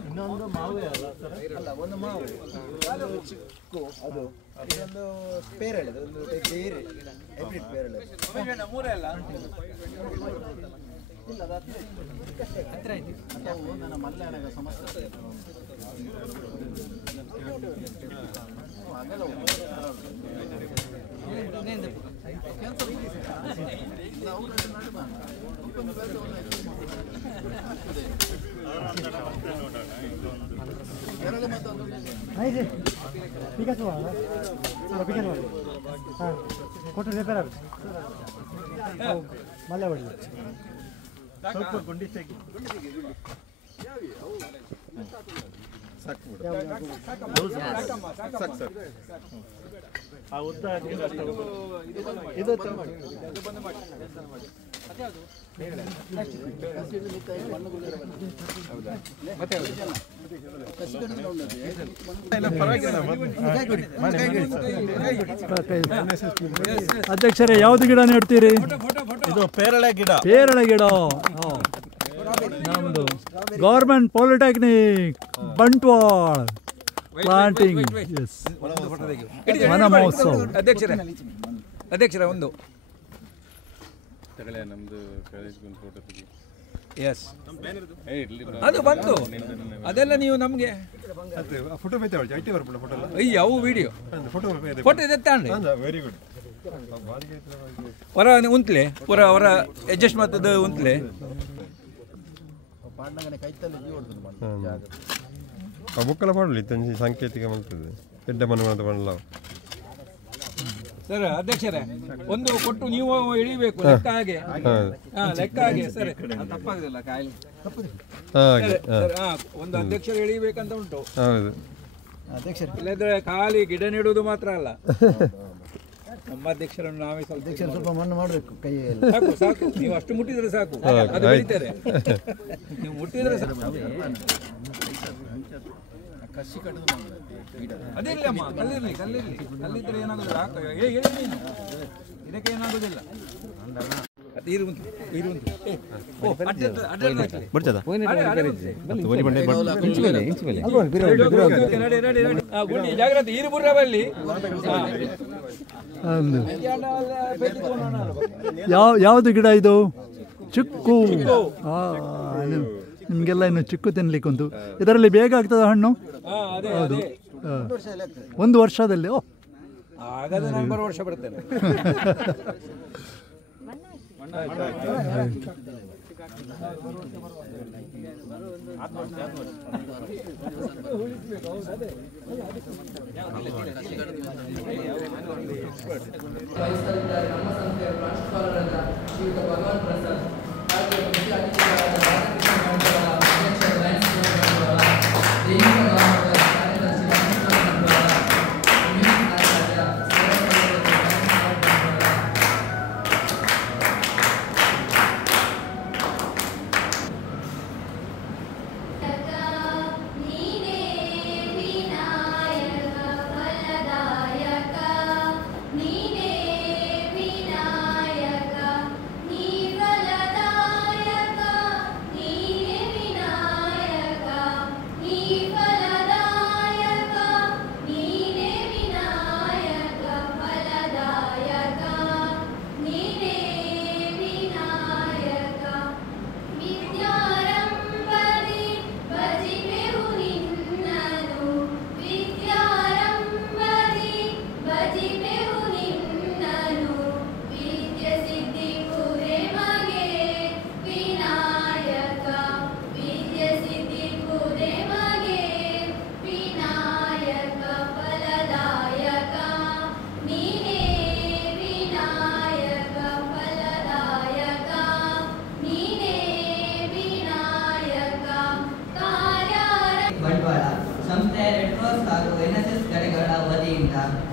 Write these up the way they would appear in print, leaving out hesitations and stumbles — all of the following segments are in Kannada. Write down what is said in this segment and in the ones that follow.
ಇನ್ನೊಂದು ಮಾವೇ ಅಲ್ಲ ಒಂದು ಮಾವು ಚಿಕ್ಕು ಅದು ಇದೊಂದು ಪೇರಳೆ ಒಂದು ಬೇರೆ ಹೈಬ್ರಿಡ್ ಪೇರಳೆ ಮೂರೇ ಅಲ್ಲ ಇಲ್ಲ ಅದು ಹತ್ತಿರ ಆಯ್ತು ಅಥವಾ ನನ್ನ ಮಲ್ಯಾಣಗ ಸಮಸ್ಯೆ ಆಗಲ್ಲ ಕೊಟ್ಟು ರಿಪೇರ್ ಆಗುತ್ತೆ ಮಲ್ಲೆ ಹೊಡಿ ಸ್ವಲ್ಪ ಗುಂಡಿ ತೆಗಿ ಆ ಉದ್ದ ಇದು ಅಧ್ಯಕ್ಷರೇ ಯಾವ್ದು ಗಿಡ ನೆಡ್ತೀರಿ? ಇದು ಪೇರಳೆ ಗಿಡ. ಪೇರಳೆ ಗಿಡ ನಮ್ದು ಗೌರ್ಮೆಂಟ್ ಪಾಲಿಟೆಕ್ನಿಕ್ ಬಂಟ್ವಾಳ ಪ್ಲಾಂಟಿಂಗ್ ವನ ಮಹೋತ್ಸವ. ಅಧ್ಯಕ್ಷರೇ ಒಂದು ನಮ್ದು ಫೋಟೋ ತೆಗಿ. ಎಸ್ ಅದು ಬಂತು ಅದೆಲ್ಲ ನೀವು ನಮಗೆ ಫೋಟೋ ಅಯ್ಯ ಅವು ವಿಡಿಯೋ ಫೋಟೋ ಎತ್ತಾಂಡ್ರಿ ವೆರಿ ಗುಡ್ ಹೊರ ಉಂತ್ಲೆ ಪೂರ ಅವರ ಅಡ್ಜಸ್ಟ್ ಮಾಡ್ತದ ಉಂತ್ಲೆ ಬುಕ್ಕಲ ಮಾಡಲಿ ಸಾಂಕೇತಿಕ ಮಾಡ್ತದೆ ಎಡ್ಡ ಮನೆ ಮಾಡಲ್ಲ ಸರ್ ಅಧ್ಯಕ್ಷರೇ ಒಂದು ಕೊಟ್ಟು ನೀವು ಎಳಿಬೇಕು ಲೆಕ್ಕ ಹಾಗೆ ಲೆಕ್ಕ ಹಾಗೆ ಸರ್ ತಪ್ಪಾಗುದಿಲ್ಲ ಕಾಯಿಲೆ ಒಂದು ಅಧ್ಯಕ್ಷರು ಎಳಿಬೇಕಂತ ಉಂಟು. ಇಲ್ಲದ್ರೆ ಖಾಲಿ ಗಿಡ ನೆಡುವುದು ಮಾತ್ರ ಅಲ್ಲ ನಮ್ಮ ಅಧ್ಯಕ್ಷರನ್ನು ನಾವೇ ಸ್ವಲ್ಪ ಮಣ್ಣು ಮಾಡಬೇಕು ಕೈಯಲ್ಲಿ. ಸಾಕು ಸಾಕು ನೀವು ಅಷ್ಟು ಮುಟ್ಟಿದ್ರೆ ಸಾಕು ಅದು ಬೆಳೀತಾರೆ. ನೀವು ಮುಟ್ಟಿದ್ರೆ ಸಾಕು. ಕಸಿ ಕಡಿದು ಅದಿಲ್ಲಮ್ಮ ಕಲ್ಲಿರ್ಲಿ ಕಲ್ಲಿರ್ಲಿ ಕಲ್ಲಿದ್ರೆ ಏನಾಗುದಿಲ್ಲ ಇದಕ್ಕೆ ಏನಾಗುದಿಲ್ಲ. ಜಾಗ್ರತೆ ಈರು ಬುರ್ರ ಬಲ್ಲಿ ಯಾವುದು ಗಿಡ ಇದು? ಚಿಕ್ಕು. ನಿಮಗೆಲ್ಲ ಇನ್ನು ಚಿಕ್ಕು ತಿನ್ಲಿಕ್ಕೆ ಉಂಟು. ಇದರಲ್ಲಿ ಬೇಗ ಆಗ್ತದ ಹಣ್ಣು? ಹೌದು, 1 ವರ್ಷದಲ್ಲಿ. ಓ ಹಾಗಾದ್ರೆ ನಂಬರ್ ವರ್ಷ ಬರ್ತೇನೆ.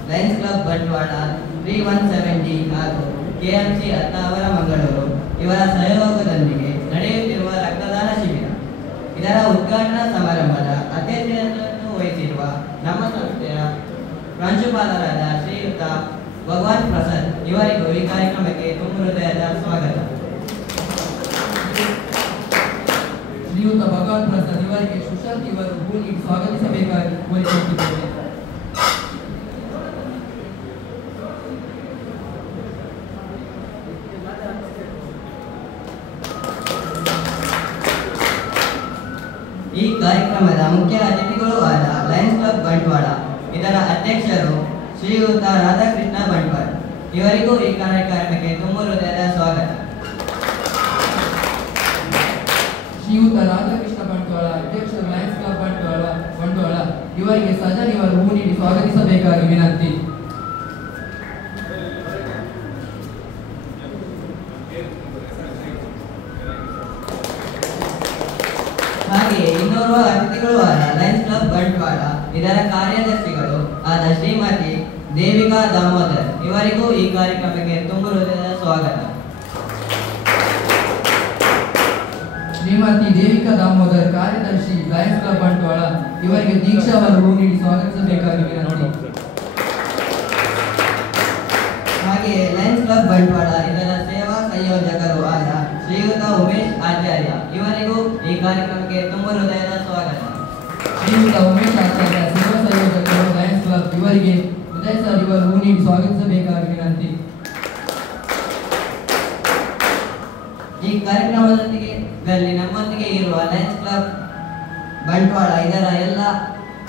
ಲಯನ್ಸ್ ಕ್ಲಬ್ ಬಂಟ್ವಾಳ 3170 ಹಾಗೂ ಕೆಎಂಸಿ ಹತ್ನಾವರ ಮಂಗಳೂರು ಇವರ ಸಹಯೋಗದೊಂದಿಗೆ ನಡೆಯುತ್ತಿರುವ ರಕ್ತದಾನ ಶಿಬಿರ. ಇದರ ಉದ್ಘಾಟನಾ ಸಮಾರಂಭದ ಅಧ್ಯಕ್ಷತೆಯನ್ನು ವಹಿಸಿರುವ ನಮ್ಮ ಸಂಸ್ಥೆಯ ಪ್ರಾಂಶುಪಾಲರಾದ ಶ್ರೀಯುತ ಭಗವಾನ್ ಪ್ರಸಾದ್ ಇವರಿಗೂ ಈ ಕಾರ್ಯಕ್ರಮಕ್ಕೆ ತುಂಬ ಹೃದಯದ ಸ್ವಾಗತ. ಶ್ರೀಯುತ ಭಗವಾನ್ ಪ್ರಸಾದ್ ಇವರಿಗೆ ಸುಶಾಂತ್ ಇವರು ಹೂ ನೀಡಿ ಸ್ವಾಗತಿಸಬೇಕಾಗಿ ಕೋರಿಕೊಳ್ಳುತ್ತಿದ್ದೇನೆ. ಈ ಕಾರ್ಯಕ್ರಮದ ಮುಖ್ಯ ಅತಿಥಿಗಳು ಆದ ಲಯನ್ಸ್ ಕ್ಲಬ್ ಬಂಟ್ವಾಳ ಇದರ ಅಧ್ಯಕ್ಷರು ಶ್ರೀಯುತ ರಾಧಾಕೃಷ್ಣ ಬಂಟ್ವಾಳ ಇವರಿಗೂ ಈ ಕಾರ್ಯಕ್ರಮಕ್ಕೆ ತುಂಬ ಹೃದಯದ ಸ್ವಾಗತ. ಶ್ರೀಯುತ ರಾಧಾಕೃಷ್ಣ ಬಂಟ್ವಾಳ ಅಧ್ಯಕ್ಷರು ಲಯನ್ಸ್ ಕ್ಲಬ್ ಬಂಟ್ವಾಳ ಇವರಿಗೆ ಸಜನ್ ಇವರು ಹೂ ನೀಡಿ ಸ್ವಾಗತಿಸಬೇಕಾಗಿ ವಿನಂತಿ. ಹಾಗೆಯೇ ಇನ್ನೋರ್ವ ಅತಿಥಿಗಳು ಆದ ಲಯನ್ಸ್ ಕ್ಲಬ್ ಬಂಟ್ವಾಳ ಇದರ ಕಾರ್ಯದರ್ಶಿಗಳು ಆದ ಶ್ರೀಮತಿ ದೇವಿಕಾ ದಾಮೋದರ್ ಇವರಿಗೂ ಈ ಕಾರ್ಯಕ್ರಮಕ್ಕೆ ತುಂಬ ಹೃದಯದ ಸ್ವಾಗತ. ಶ್ರೀಮತಿ ದೇವಿಕಾ ದಾಮೋದರ್ ಕಾರ್ಯದರ್ಶಿ ಲಯನ್ಸ್ ಕ್ಲಬ್ ಬಂಟ್ವಾಳ ಇವರಿಗೆ ದೀಕ್ಷಾ ಅವರು ಹೂ ನೀಡಿ ಸ್ವಾಗತಿಸಬೇಕಾಗಿ ವಿನಂತಿ. ಹಾಗೆಯೇ ಲಯನ್ಸ್ ಕ್ಲಬ್ ಬಂಟ್ವಾಳ ಇದರ ಸೇವಾ ಸಂಯೋಜಕರು ಆದ ಶ್ರೀಯುತ ಉಮೇಶ್ ಆಚಾರ್ಯ ಇವರಿಗೂ ಈ ಕಾರ್ಯಕ್ರಮಕ್ಕೆ ತುಂಬ ಹೃದಯದ ಸ್ವಾಗತ. ಶ್ರೀಯುತ ಉಮೇಶ್ ಆಚಾರ್ಯ ಸೇವಾ ಸಂಯೋಜಕರು ಲಯನ್ಸ್ ಕ್ಲಬ್ ಇವರಿಗೆ ಉದಯ್ ಸರ್ ಇವರು ಹೂ ನೀಡಿ ಸ್ವಾಗತಿಸಬೇಕಾಗಿ ವಿನಂತಿ. ಈ ಕಾರ್ಯಕ್ರಮದೊಂದಿಗೆ ನಮ್ಮೊಂದಿಗೆ ಇರುವ ಲಯನ್ಸ್ ಕ್ಲಬ್ ಬಂಟ್ವಾಳ ಇದರ ಎಲ್ಲ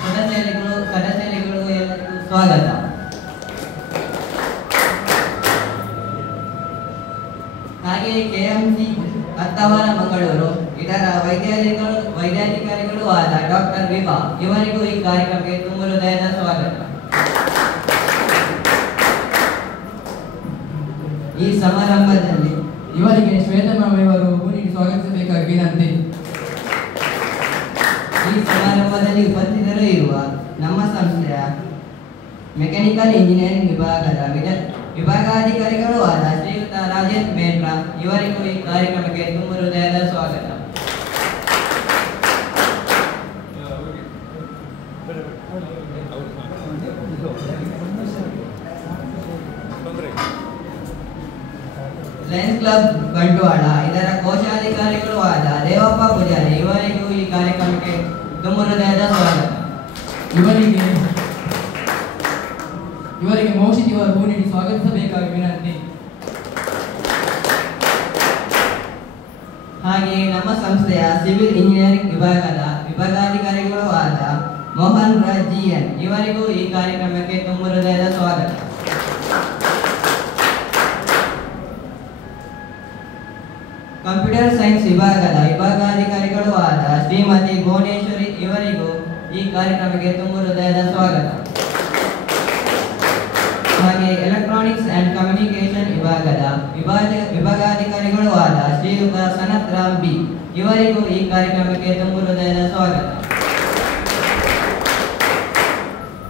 ಸದಸ್ಯರಿಗೂ ಎಲ್ಲರಿಗೂ ಸ್ವಾಗತ. ಹಾಗೆಯೇ ಕೆಎಂಸಿ ಹತ್ತವರ ಮಂಗಳೂರು ಇದರ ವೈದ್ಯಾಧಿಕಾರಿಗಳು ಆದ ಡಾಕ್ಟರ್ ವಿಭಾ ಇವರಿಗೂ ಈ ಕಾರ್ಯಕ್ರಮಕ್ಕೆ ತುಂಬ ಹೃದಯದ ಸ್ವಾಗತ. ಈ ಸಮಾರಂಭದಲ್ಲಿ ಇವರಿಗೆ ಶ್ವೇತಮ್ಮ ಇವರು ಹೂ ನೀಡಿ ಸ್ವಾಗತಿಸಬೇಕಾಗಿ ವಿನಂತಿ. ಈ ಸಮಾರಂಭದಲ್ಲಿ ಉಪಸ್ಥಿತರು ಇರುವ ನಮ್ಮ ಸಂಸ್ಥೆಯ ಮೆಕ್ಯಾನಿಕಲ್ ಇಂಜಿನಿಯರಿಂಗ್ ವಿಭಾಗದ ವಿಭಾಗಾಧಿಕಾರಿಗಳು ಆದ ಶ್ರೀಯುತ ರಾಜೇಶ್ ಮೇನ್ರಾ ಇವರಿಗೂ ಈ ಕಾರ್ಯಕ್ರಮಕ್ಕೆ ತುಂಬ ಹೃದಯದ ಸ್ವಾಗತ. ಲಯನ್ಸ್ ಕ್ಲಬ್ ಬಂಟ್ವಾಳ ಇದರ ಕೋಶಾಧಿಕಾರಿಗಳು ಆದ ದೇವಪ್ಪ ಪೂಜಾರಿ ಇವರಿಗೂ ಈ ಕಾರ್ಯಕ್ರಮಕ್ಕೆ ತುಂಬ ಹೃದಯದ ಸ್ವಾಗತ. ಇವರಿಗೆ ಮೋಕ್ಷಿತ್ ಇವರು ಹೂ ನೀಡಿ ಸ್ವಾಗತಿಸಬೇಕಾಗಿ ವಿನಂತಿ. ಹಾಗೆಯೇ ನಮ್ಮ ಸಂಸ್ಥೆಯ ಸಿವಿಲ್ ಇಂಜಿನಿಯರಿಂಗ್ ವಿಭಾಗದ ವಿಭಾಗಾಧಿಕಾರಿಗಳು ಆದ ಮೋಹನ್ ರಾಜ್ ಜಿಎನ್ ಇವರಿಗೂ ಈ ಕಾರ್ಯಕ್ರಮಕ್ಕೆ ತುಂಬ ಹೃದಯದ ಸ್ವಾಗತ. ಕಂಪ್ಯೂಟರ್ ಸೈನ್ಸ್ ವಿಭಾಗದ ವಿಭಾಗಾಧಿಕಾರಿಗಳು ಆದ ಶ್ರೀಮತಿ ಭುವನೇಶ್ವರಿ ಇವರಿಗೂ ಈ ಕಾರ್ಯಕ್ರಮಕ್ಕೆ ತುಂಬ ಹೃದಯದ ಸ್ವಾಗತ. ಹಾಗೆ ಎಲೆಕ್ಟ್ರಾನಿಕ್ಸ್ ಅಂಡ್ ಕಮ್ಯುನಿಕೇಶನ್ ವಿಭಾಗದ ವಿಭಾಗಾಧಿಕಾರಿಗಳು ಆದ ಶ್ರೀಯುತ ಸನತ್ ರಾಮ್ ಬಿ ಇವರಿಗೂ ಈ ಕಾರ್ಯಕ್ರಮಕ್ಕೆ ತುಂಬ ಹೃದಯದ ಸ್ವಾಗತ.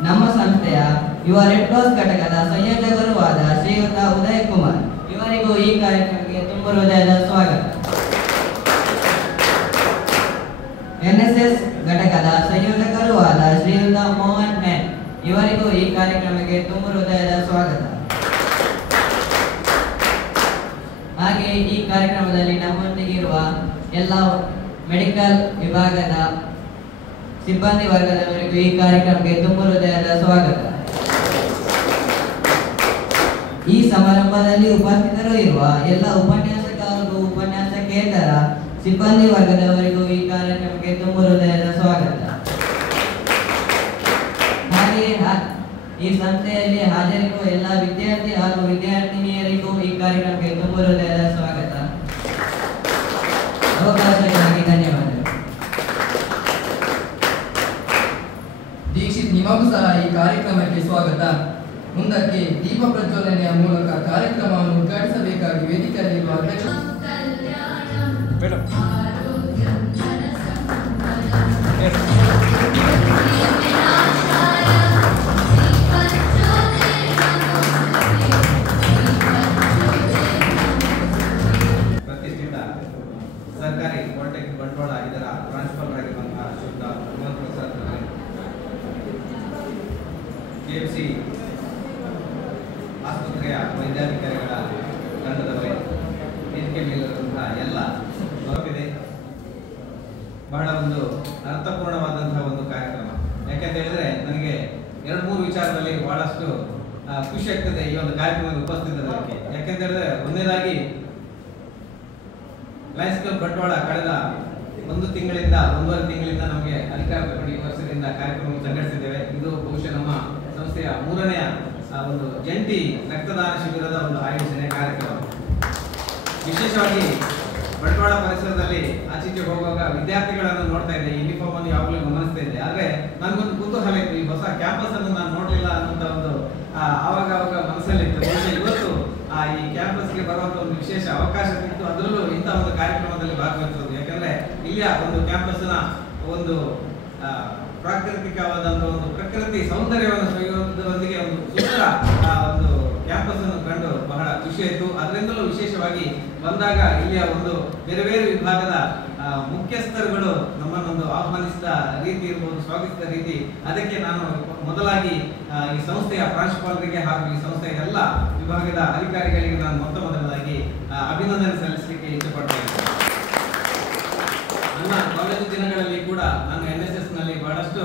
ನಮ್ಮ ಸಂಸ್ಥೆಯ ಯುವ ರೆಡ್ ಕ್ರಾಸ್ ಘಟಕದ ಸಂಯೋಜಕರು ಆದ ಶ್ರೀಯುತ ಉದಯ್ ಕುಮಾರ್ ಇವರಿಗೂ ಈ ಕಾರ್ಯಕ್ರಮಕ್ಕೆ ತುಂಬ ಹೃದಯದ ಸ್ವಾಗತ. ಎನ್ಎಸ್ಎಸ್ ಘಟಕದ ಸಂಯೋಜಕರು ಆದ ಶ್ರೀಯುತ ಮೋಹನ್ ಮ್ಯಾನ್ ಇವರಿಗೂ ಈ ಕಾರ್ಯಕ್ರಮಕ್ಕೆ ತುಂಬ ಹೃದಯದ ಸ್ವಾಗತ. ಹಾಗೆ ಈ ಕಾರ್ಯಕ್ರಮದಲ್ಲಿ ನಮ್ಮೊಂದಿಗಿರುವ ಎಲ್ಲ ಮೆಡಿಕಲ್ ವಿಭಾಗದ ಸಿಬ್ಬಂದಿ ವರ್ಗದವರಿಗೂ ಈ ಕಾರ್ಯಕ್ರಮಕ್ಕೆ ತುಂಬ ಹೃದಯದ ಸ್ವಾಗತ. ಈ ಸಮಾರಂಭದಲ್ಲಿ ಉಪಸ್ಥಿತರು ಇರುವ ಎಲ್ಲ ಉಪನ್ಯಾಸಕ ಹಾಗೂ ಉಪನ್ಯಾಸಕೇತರ ಸಿಬ್ಬಂದಿ ವರ್ಗದವರಿಗೂ ಈ ಕಾರ್ಯಕ್ರಮಕ್ಕೆ ತುಂಬ ಹೃದಯದ ಸ್ವಾಗತ. ಹಾಗೆಯೇ ಈ ಸಂಸ್ಥೆಯಲ್ಲಿ ಹಾಜರಿರುವ ಎಲ್ಲ ವಿದ್ಯಾರ್ಥಿ ಹಾಗೂ ವಿದ್ಯಾರ್ಥಿನಿಯರಿಗೂ ಈ ಕಾರ್ಯಕ್ರಮಕ್ಕೆ ತುಂಬ ಹೃದಯದ ಸ್ವಾಗತ. ಅವಕಾಶಕ್ಕಾಗಿ ಧನ್ಯವಾದಗಳು. ದೀಕ್ಷಿತ್ ನಿಮಗೂ ಸಹ ಈ ಕಾರ್ಯಕ್ರಮಕ್ಕೆ ಸ್ವಾಗತ. ಮುಂದಕ್ಕೆ ದೀಪ ಪ್ರಜ್ವಲನೆಯ ಮೂಲಕ ಕಾರ್ಯಕ್ರಮವನ್ನು ಉದ್ಘಾಟಿಸಬೇಕಾಗಿ ವೇದಿಕೆಯಲ್ಲಿರುವ ಅಧ್ಯಕ್ಷ ಪ್ರತಿಷ್ಠಿತ ಸರ್ಕಾರಿ ಪಾಲಿಟೆಕ್ನಿಕ್ ಬಂಟ್ವಾಳ ಇದರ ಟ್ರಾನ್ಸ್ಫರ್ ಆಗಿರುವಂತಹ ಶ್ರೀಯುತ ಭಗವಾನ್ ಪ್ರಸಾದ್ ಕೆಎಂಸಿ ಆಸ್ಪತ್ರೆಯ ವೈದ್ಯಾಧಿಕಾರಿಗಳ ತಂಡದವರೇ ವೇದಿಕೆ ಮೇಲಿರುವಂತಹ ಎಲ್ಲ ಗೌರವಿದೆ ಬಹಳ ಒಂದು ಅರ್ಥಪೂರ್ಣವಾದಂತಹ ಒಂದು ಕಾರ್ಯಕ್ರಮ. ಯಾಕೆಂತ ಹೇಳಿದ್ರೆ ನನಗೆ 2-3 ವಿಚಾರದಲ್ಲಿ ಬಹಳಷ್ಟು ಖುಷಿ ಆಗ್ತದೆ ಈ ಒಂದು ಕಾರ್ಯಕ್ರಮದಲ್ಲಿ ಉಪಸ್ಥಿತರಿದ್ದಕ್ಕೆ. ಯಾಕೆಂತ ಹೇಳಿದ್ರೆ ಒಂದನೇದಾಗಿ ಲಯನ್ಸ್ ಕ್ಲಬ್ ಬಂಟ್ವಾಳ ಕಳೆದ 1 ತಿಂಗಳಿಂದ 1.5 ತಿಂಗಳಿಂದ ನಮಗೆ ಅಧಿಕಾರ ತಗೊಂಡು ಈ ವರ್ಷದಿಂದ ಕಾರ್ಯಕ್ರಮ ಸಂಘಟಿಸಿದ್ದೇವೆ. ಇದು ಬಹುಶಃ ನಮ್ಮ ಸಂಸ್ಥೆಯ 3ನೇ ಒಂದು ಜಂಟಿ ರಕ್ತದಾನ ಶಿಬಿರದ ಒಂದು ಆಯೋಜನೆ ಕಾರ್ಯಕ್ರಮ. ವಿಶೇಷವಾಗಿ ಬಂಟ್ವಾಳ ಪರಿಸರದಲ್ಲಿ ಆಚೀಚೆ ಹೋಗುವಾಗ ವಿದ್ಯಾರ್ಥಿಗಳನ್ನು ನೋಡ್ತಾ ಇದ್ದೆ, ಯೂನಿಫಾರ್ಮ್ ಅನ್ನು ಯಾವಾಗಲೂ ಗಮನಿಸ್ತಾ ಇದ್ದೆ. ಆದ್ರೆ ನನಗೊಂದು ಕುತೂಹಲ ಇತ್ತು, ಈ ಹೊಸ ಕ್ಯಾಂಪಸ್ ಅನ್ನು ನಾನು ನೋಡ್ಲಿಲ್ಲ ಅನ್ನೋಂಥ ಒಂದು ಆವಾಗ ಮನಸ್ಸಲ್ಲಿತ್ತು. ಬಹುಶಃ ಇವತ್ತು ಈ ಕ್ಯಾಂಪಸ್ಗೆ ಬರುವಂತ ಒಂದು ವಿಶೇಷ ಅವಕಾಶ ಇತ್ತು, ಅದರಲ್ಲೂ ಇಂಥ ಒಂದು ಕಾರ್ಯಕ್ರಮದಲ್ಲಿ ಭಾಗವಹಿಸೋದು. ಯಾಕಂದ್ರೆ ಇಲ್ಲಿಯ ಒಂದು ಕ್ಯಾಂಪಸ್ನ ಒಂದು ಪ್ರಾಕೃತಿಕವಾದಂತ ಒಂದು ಪ್ರಕೃತಿ ಸೌಂದರ್ಯವನ್ನು ಸವಿಯುವುದರೊಂದಿಗೆ ಒಂದು ಸುಂದರ ಒಂದು ಕ್ಯಾಂಪಸ್ ಅನ್ನು ಕಂಡು ಬಹಳ ಖುಷಿ ಆಯಿತು. ಅದರಿಂದಲೂ ವಿಶೇಷವಾಗಿ ಬಂದಾಗ ಇಲ್ಲಿಯ ಒಂದು ಬೇರೆ ಬೇರೆ ವಿಭಾಗದ ಮುಖ್ಯಸ್ಥರುಗಳು ನಮ್ಮನ್ನೊಂದು ಆಹ್ವಾನಿಸಿದ ರೀತಿ ಇರ್ಬೋದು, ಸ್ವಾಗತಿಸಿದ ರೀತಿ, ಅದಕ್ಕೆ ನಾನು ಮೊದಲಾಗಿ ಈ ಸಂಸ್ಥೆಯ ಪ್ರಾಂಶುಪಾಲರಿಗೆ ಹಾಗೂ ಈ ಸಂಸ್ಥೆಯ ಎಲ್ಲ ವಿಭಾಗದ ಅಧಿಕಾರಿಗಳಿಗೆ ನಾನು ಮೊದಲಾಗಿ ಅಭಿನಂದನೆ ಸಲ್ಲಿಸಲಿಕ್ಕೆ ಇಷ್ಟಪಡ್ತೇನೆ. ನನ್ನ ಕಾಲೇಜು ದಿನಗಳಲ್ಲಿ ಕೂಡ ನಾನು NSS ನಲ್ಲಿ ಬಹಳಷ್ಟು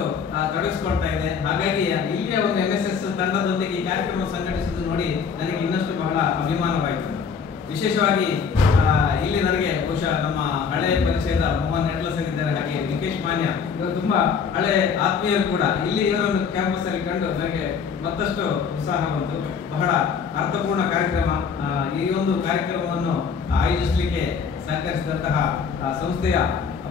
ತೊಡಗಿಸಿಕೊಳ್ತಾ ಇದ್ದೆ. ಹಾಗಾಗಿ ಇಲ್ಲಿಯ ಒಂದು NSS ತಂಡದೊಂದಿಗೆ ಈ ಕಾರ್ಯಕ್ರಮ ಸಂಘಟಿಸುವುದು ನೋಡಿ ನನಗೆ ಇನ್ನಷ್ಟು ಬಹಳ ಅಭಿಮಾನವಾಯಿತು. ವಿಶೇಷವಾಗಿ ಇಲ್ಲಿ ನನಗೆ ಬಹುಶಃ ನಮ್ಮ ಹಳೆಯ ಪರಿಚಯದ ಮೋಹನ್ ನೆಟ್ಲಸ್ ಇದ್ದಾರೆ, ಹಾಗೆ ವಿಕೇಶ್ ಮಾನ್ಯ, ಇವರು ತುಂಬಾ ಹಳೆ ಆತ್ಮೀಯರು ಕೂಡ. ಇಲ್ಲಿ ಇವರನ್ನು ಕ್ಯಾಂಪಸ್ ಅಲ್ಲಿ ಕಂಡು ನನಗೆ ಮತ್ತಷ್ಟು ಉತ್ಸಾಹ ಬಂತು. ಬಹಳ ಅರ್ಥಪೂರ್ಣ ಕಾರ್ಯಕ್ರಮ. ಈ ಒಂದು ಕಾರ್ಯಕ್ರಮವನ್ನು ಆಯೋಜಿಸಲಿಕ್ಕೆ ಸಹಕರಿಸಿದಂತಹ ಸಂಸ್ಥೆಯ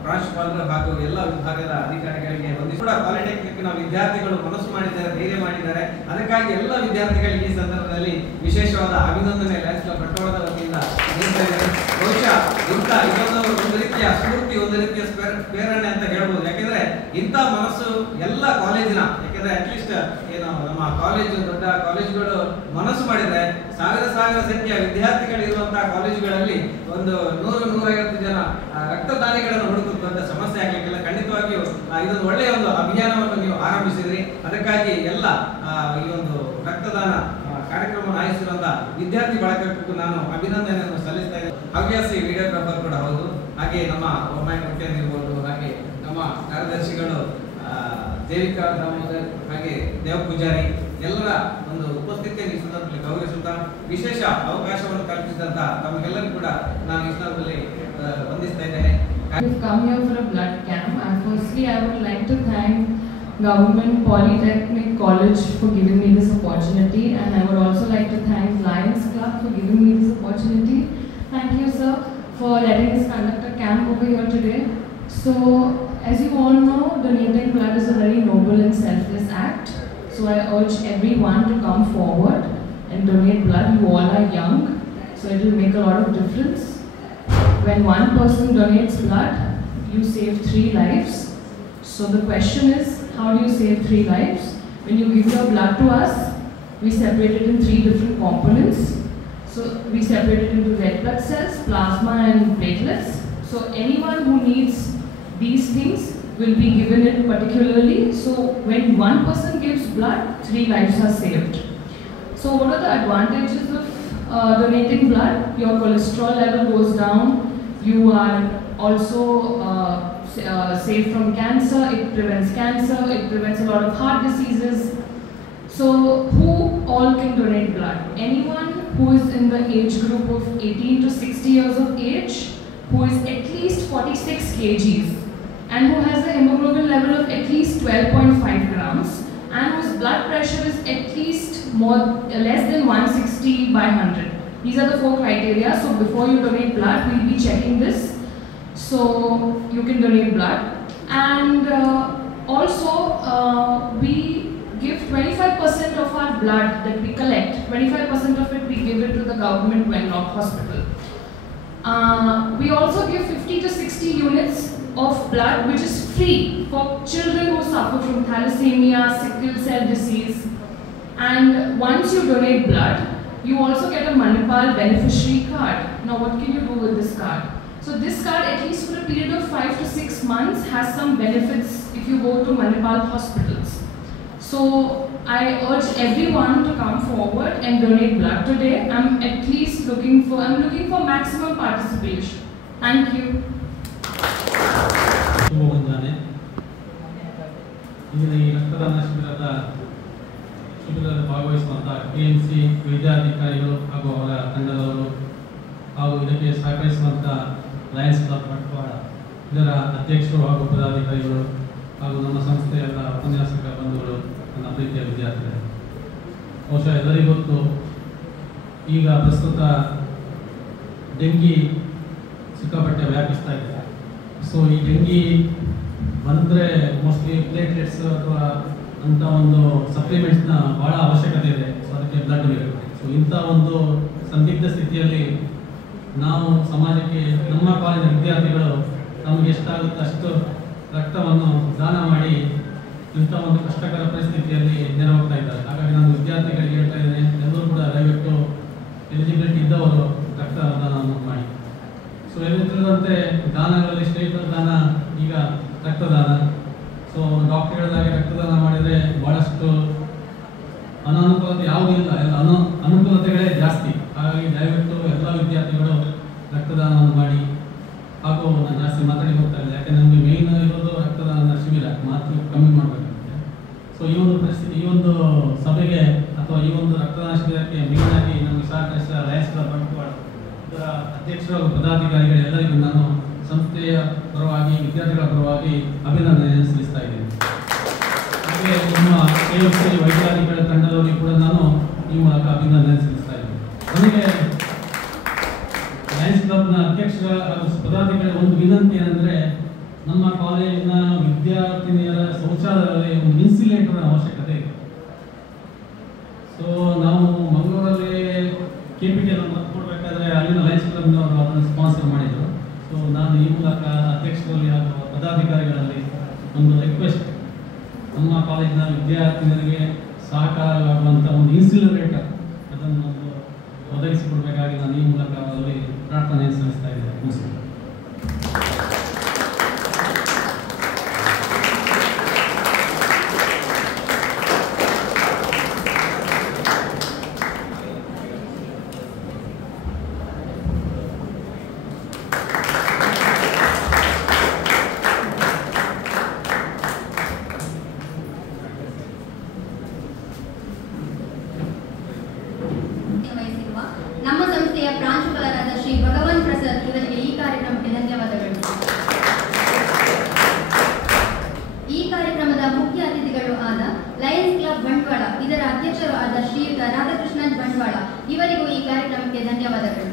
ಪ್ರಾಂಶುಪಾಲರು ಹಾಗೂ ಎಲ್ಲ ವಿಭಾಗದ ಅಧಿಕಾರಿಗಳಿಗೆ ಕೂಡ ಪಾಲಿಟೆಕ್ನಿಕ್ನ ವಿದ್ಯಾರ್ಥಿಗಳು ಮನಸ್ಸು ಮಾಡಿದ್ದಾರೆ, ಧೈರ್ಯ ಮಾಡಿದ್ದಾರೆ. ಅದಕ್ಕಾಗಿ ಎಲ್ಲ ವಿದ್ಯಾರ್ಥಿಗಳಿಗೆ ಈ ಸಂದರ್ಭದಲ್ಲಿ ವಿಶೇಷವಾದ ಅಭಿನಂದನೆ ಲಯನ್ಸ್ ಕ್ಲಬ್ ಬಂಟ್ವಾಳದ ವತಿಯಿಂದ ನೀಡ್ತಾ ಇದ್ದಾರೆ. ಬಹುಶಃ ಇದೊಂದು ಒಂದು ರೀತಿಯ ಸ್ಫೂರ್ತಿ, ಒಂದು ರೀತಿಯ ಪ್ರೇರಣೆ ಅಂತ ಹೇಳ್ಬೋದು. ಯಾಕೆಂದ್ರೆ ಇಂಥ ಮನಸ್ಸು ಎಲ್ಲ ಕಾಲೇಜಿನ, ಯಾಕೆಂದ್ರೆ ಅಟ್ಲೀಸ್ಟ್ ಏನು ನಮ್ಮ ಕಾಲೇಜು ದೊಡ್ಡ ಕಾಲೇಜುಗಳು ಮನಸ್ಸು ಮಾಡಿದ್ರೆ ಸಾವಿರ ಸಂಖ್ಯೆಯ ವಿದ್ಯಾರ್ಥಿಗಳು ಇರುವಂತಹ ಕಾಲೇಜುಗಳಲ್ಲಿ ಒಂದು 100-150 ಜನ ರಕ್ತದಾನಿಗಳನ್ನು ಹುಡುಕುವುದು ದೊಡ್ಡ ಸಮಸ್ಯೆ ಆಗ್ಲಿಕ್ಕಿಲ್ಲ. ಖಂಡಿತವಾಗಿಯೂ ಇದೊಂದು ಒಳ್ಳೆಯ ಒಂದು ಅಭಿಯಾನವನ್ನು ನೀವು ಆರಂಭಿಸಿದ್ರಿ. ಅದಕ್ಕಾಗಿ ಎಲ್ಲ ಈ ಒಂದು ರಕ್ತದಾನ ಕಾರ್ಯಕ್ರಮವನ್ನು ಆಯೋಜಿಸಿರುವಂತಹ ವಿದ್ಯಾರ್ಥಿ ಬಳಗಕ್ಕೂ ನಾನು ಅಭಿನಂದನೆಯನ್ನು ಸಲ್ಲಿಸ್ತಾ ಇದ್ದೇನೆ. ಹವ್ಯಾಸಿ ವಿಡಿಯೋಗ್ರಾಫರ್ ಕೂಡ ಹೌದು, ಹಾಗೆ ನಮ್ಮ ಒಮ್ಮಾಯಿ ಮುಖ್ಯ ಇರ್ಬೋದು, ಹಾಗೆ ನಮ್ಮ ಕಾರ್ಯದರ್ಶಿಗಳು ದೇವಿಕಾ ದಾಮೋದರ್, ಹಾಗೆ ದೇವ ಪೂಜಾರಿ, ಎಲ್ಲರ ಒಂದು ಉಪಸ್ಥಿತಿಯನ್ನು ಈ ಸಂದರ್ಭದಲ್ಲಿ ಗೌರವಿಸುತ್ತಾ ವಿಶೇಷ ಅವಕಾಶವನ್ನು ಕಲ್ಪಿಸಿದಂತಹ ತಮಗೆಲ್ಲರೂ ಕೂಡ ನಾನು ಈ ಸಂದರ್ಭದಲ್ಲಿ ವಂದಿಸ್ತಾ ಇದ್ದೇನೆ. I've come here for a blood camp, and firstly I would like to thank Government Polytechnic College for giving me this opportunity, and I would also like to thank Lions Club for giving me this opportunity. Thank you, sir, for letting us conduct a camp over here today. So, as you all know, donating blood is a very noble and selfless act. So I urge everyone to come forward and donate blood. You all are young, so it will make a lot of difference. When one person donates blood, you save 3 lives. So the question is, how do you save 3 lives? When you give your blood to us, we separate it in 3 different components. So we separate it into red blood cells, plasma and platelets. So anyone who needs these things will be given it particularly. So when one person gives blood, 3 lives are saved. So what are the advantages of donating blood? Your cholesterol level goes down. You are also safe from cancer. It prevents cancer. It prevents a lot of heart diseases. So who all can donate blood? Anyone who is in the age group of 18 to 60 years of age, who is at least 46 kgs, and who has a hemoglobin level of at least 12.5 grams, and whose blood pressure is at least less than 160 by 100. These are the 4 criteria. So before you donate blood, we'll be checking this. So you can donate blood. And also we give 25% of our blood that we collect, 25% of it we give it to the government Wenlock Hospital. We also give 50 to 60 units of blood which is free for children who suffer from thalassemia, sickle cell disease. And once you donate blood, you also get a Manipal beneficiary card. Now what can you do with this card? So this card, at least for a period of 5 to 6 months, has some benefits if you go to Manipal hospitals. So I urge everyone to come forward and donate blood today. I'm looking for maximum participation. Thank you. ಅಭಿನಂದನೆ. ಇಂದಿನ ಈ ರಕ್ತದಾನ ಶಿಬಿರದಲ್ಲಿ ಭಾಗವಹಿಸುವಂತಹ KMC ವೈದ್ಯಾಧಿಕಾರಿಗಳು ಹಾಗೂ ಅವರ ತಂಡದವರು ಹಾಗೂ ಇದಕ್ಕೆ ಸಹಕರಿಸುವಂಥ ಲಯನ್ಸ್ ಕ್ಲಬ್ ಬಂಟ್ವಾಳ ಇದರ ಅಧ್ಯಕ್ಷರು ಹಾಗೂ ಪದಾಧಿಕಾರಿಗಳು ಹಾಗೂ ನಮ್ಮ ಸಂಸ್ಥೆಯ ಉಪನ್ಯಾಸಕ ಬಂಧುಗಳು, ನನ್ನ ಪ್ರೀತಿಯ ವಿದ್ಯಾರ್ಥಿಗಳು, ಬಹುಶಃ ಎಲ್ಲರಿಗೂ ಗೊತ್ತು, ಈಗ ಪ್ರಸ್ತುತ ಡೆಂಗಿ ಸಿಕ್ಕಾಪಟ್ಟೆ ವ್ಯಾಪಿಸ್ತಾ ಇದೆ. ಸೊ ಈ ಡೆಂಗಿ ಬಂದರೆ ಮೋಸ್ಟ್ಲಿ ಪ್ಲೇಟ್ಲೆಟ್ಸ್ ಅಥವಾ ಅಂಥ ಒಂದು ಸಪ್ಲಿಮೆಂಟ್ಸ್ನ ಭಾಳ ಅವಶ್ಯಕತೆ ಇದೆ. ಸೊ ಅದಕ್ಕೆ ಬ್ಲಡ್ ಬೇಕು. ಸೊ ಇಂಥ ಒಂದು ಸಂದಿಗ್ಧ ಸ್ಥಿತಿಯಲ್ಲಿ ನಾವು ಸಮಾಜಕ್ಕೆ ನಮ್ಮ ಕಾಲೇಜಿನ ವಿದ್ಯಾರ್ಥಿಗಳು ನಮಗೆ ಎಷ್ಟಾಗುತ್ತೆ ಅಷ್ಟು ರಕ್ತವನ್ನು ದಾನ ಮಾಡಿ ಇಂಥ ಒಂದು ಕಷ್ಟಕರ ಪರಿಸ್ಥಿತಿಯಲ್ಲಿ ನೆರವಾಗ್ತಾ ಇದ್ದಾರೆ. ಹಾಗಾಗಿ ನಾನು ವಿದ್ಯಾರ್ಥಿಗಳಿಗೆ ಹೇಳ್ತಾ ಇದ್ದೇನೆ, ಎಲ್ಲರೂ ಕೂಡ ದಯವಿಟ್ಟು ಎಲಿಜಿಬಿಲಿಟಿ ಇದ್ದವರು ರಕ್ತದಾನವನ್ನು ಮಾಡಿ. ಸೊ ಎಲ್ಲ ತಿಳಿದಂತೆ ದಾನಗಳಲ್ಲಿ ಶ್ರೇಷ್ಠ ದಾನ ಈಗ ರಕ್ತದಾನ. ಸೊ ಡಾಕ್ಟರ್ ಹೇಳಿದಾಗೆ ರಕ್ತದಾನ ಮಾಡಿದರೆ ಭಾಳಷ್ಟು ಅನಾನುಕೂಲತೆ ಯಾವುದೂ ಇಲ್ಲ, ಎಲ್ಲ ಅನುಕೂಲತೆಗಳೇ ಜಾಸ್ತಿ. ಹಾಗಾಗಿ ದಯವಿಟ್ಟು ಎಲ್ಲ ವಿದ್ಯಾರ್ಥಿಗಳು ರಕ್ತದಾನವನ್ನು ಮಾಡಿ. ಹಾಗೂ ನಾನು ಜಾಸ್ತಿ ಮಾತಾಡಿ ಹೋಗ್ತಾ ಇಲ್ಲ, ಯಾಕೆ ನಮಗೆ ಮೇಯ್ನ್ ಇರೋದು ರಕ್ತದಾನ ಶಿಬಿರ, ಮಾತು ಕಮ್ಮಿ ಮಾಡಬೇಕಂತೆ. ಸೊ ಈ ಒಂದು ಪರಿಸ್ಥಿತಿ, ಈ ಒಂದು ಸಭೆಗೆ ಅಥವಾ ಈ ಒಂದು ರಕ್ತದಾನ ಶಿಬಿರಕ್ಕೆ ಮೇಯ್ನ್ ಆಗಿ ನಮಗೆ ಸಹಕರಿಸಿದ ಲಯನ್ಸ್ ಕ್ಲಬ್ ಬಂಟ್ವಾಳ ಇದರ ಅಧ್ಯಕ್ಷರು ಹಾಗೂ ಪದಾಧಿಕಾರಿಗಳು ಎಲ್ಲರಿಗೂ ನಾನು ಸಂಸ್ಥೆಯ ಪರವಾಗಿ, ವಿದ್ಯಾರ್ಥಿಗಳ ಪರವಾಗಿ ಅಭಿನಂದನೆ ಸಲ್ಲಿಸ್ತಾ ಇದ್ದೇನೆ. ಹಾಗೆ ನಮ್ಮ KMC ವೈದ್ಯಾಧಿಕಾರಿ ತಂಡದವರಿಗೆ ಕೂಡ ನಾನು ಈ ಮೂಲಕ ಅಭಿನಂದನೆ ಸಲ್ಲಿಸ್ತಾ ಇದ್ದೇನೆ. ನನಗೆ ಲಯನ್ಸ್ ಕ್ಲಬ್ನ ಅಧ್ಯಕ್ಷರ ಹಾಗೂ ಪದಾಧಿಕಾರಿ ಒಂದು ವಿನಂತಿ ಏನಂದರೆ, ನಮ್ಮ ಕಾಲೇಜಿನ ವಿದ್ಯಾರ್ಥಿನಿಯರ ಶೌಚಾಲಯದಲ್ಲಿ ಒಂದು ಇನ್ಸುಲೇಟರ್ ಅವಶ್ಯಕತೆ ಇದೆ. ಸೊ ನಾವು ಮಂಗಳೂರಲ್ಲಿ KPT ಕೊಡಬೇಕಾದ್ರೆ ಅಲ್ಲಿನ ಲಯನ್ಸ್ ಕ್ಲಬ್ನವರು ಅದನ್ನು ಸ್ಪಾನ್ಸರ್ ಮಾಡಿದರು. ಸೊ ನಾನು ಈ ಮೂಲಕ ಅಧ್ಯಕ್ಷರಲ್ಲಿ ಹಾಗೂ ಪದಾಧಿಕಾರಿಗಳಲ್ಲಿ ಒಂದು ರಿಕ್ವೆಸ್ಟ್, ನಮ್ಮ ಕಾಲೇಜಿನ ವಿದ್ಯಾರ್ಥಿನಿಯರಿಗೆ ಸಹಕಾರವಾಗುವಂಥ ಒಂದು ಇನ್ಸುಲೇಟರ್ ಅದನ್ನು ಒದಗಿಸಿಕೊಡಬೇಕಾಗಿ ನಾನು ಈ ಮೂಲಕ ಅವರಲ್ಲಿ ಪ್ರಾರ್ಥನೆ ಸಲ್ಲಿಸ್ತಾ ಇದ್ದೇನೆ. ನಮಸ್ಕಾರ. ನಮ್ಮ ಸಂಸ್ಥೆಯ ಪ್ರಾಂಶುಪಾಲರಾದ ಶ್ರೀ ಭಗವಾನ್ ಪ್ರಸಾದ್ ಇವರಿಗೆ ಈ ಕಾರ್ಯಕ್ರಮಕ್ಕೆ ಧನ್ಯವಾದಗಳು. ಈ ಕಾರ್ಯಕ್ರಮದ ಮುಖ್ಯ ಅತಿಥಿಗಳು ಆದ ಲಯನ್ಸ್ ಕ್ಲಬ್ ಬಂಟ್ವಾಳ ಇದರ ಅಧ್ಯಕ್ಷರು ಆದ ಶ್ರೀಯುತ ರಾಧಾಕೃಷ್ಣನ್ ಬಂಟ್ವಾಳ ಇವರಿಗೂ ಈ ಕಾರ್ಯಕ್ರಮಕ್ಕೆ ಧನ್ಯವಾದಗಳು.